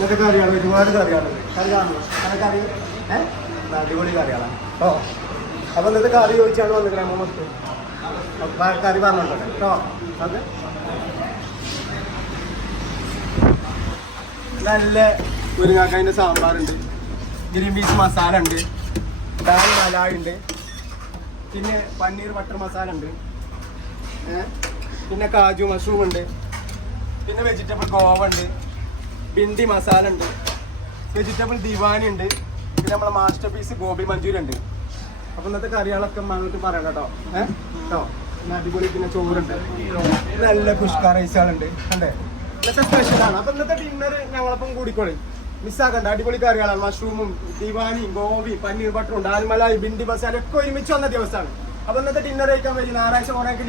ഇങ്ങനത്തെ കറിയാണ്, ഒരുപാട് കറിയാണ്. കറി കാണുന്നു, കറി അടിപൊളി കറികളാണ്. ഓ അപ്പൊ ഇന്നത്തെ കറി ചോദിച്ചാണ് വന്നിട്ട് മൊത്തം കറി പറഞ്ഞോട്ടെ കേട്ടോ. അത് നല്ല മുരിങ്ങാക്കായൻ്റെ സാമ്പാറുണ്ട്, ഗ്രീൻ പീസ് മസാല ഉണ്ട്, ദാൽ മലായി ഉണ്ട്, പിന്നെ പനീർ ബട്ടർ മസാല ഉണ്ട്, പിന്നെ കാജു മഷ്റൂം ഉണ്ട്, പിന്നെ വെജിറ്റബിൾ ഗോവ ഉണ്ട്, ബിണ്ടി മസാല ഉണ്ട്, വെജിറ്റബിൾ ദിവാനി ഉണ്ട്, പിന്നെ നമ്മളെ മാസ്റ്റർ പീസ് ഗോബി മഞ്ചൂരി ഉണ്ട്. അപ്പൊ ഇന്നത്തെ കറികളൊക്കെ അങ്ങോട്ട് പറയണം കേട്ടോ. കേട്ടോ പിന്നെ അടിപൊളി പിന്നെ ചോറുണ്ട്, നല്ല കുഷ്ക റൈസുകളുണ്ട്. കണ്ടേ ഇന്നത്തെ സ്പെഷ്യലാണ്. അപ്പൊ ഇന്നത്തെ ഡിന്നർ ഞങ്ങളപ്പം കൂടിക്കോളി, മിസ്സാക്കണ്ട. അടിപൊളി കറികളാണ്, മഷ്റൂമും ദിവാനിയും ഗോബി പനീർ ബട്ടറും ദാൽ മലായി ബിണ്ടി മസാല ഒക്കെ ഒരുമിച്ച് വന്ന ദിവസമാണ്. അപ്പൊ ഇന്നത്തെ ഡിന്നർ കഴിക്കാൻ വരും. ഞായറാഴ്ച കുറെ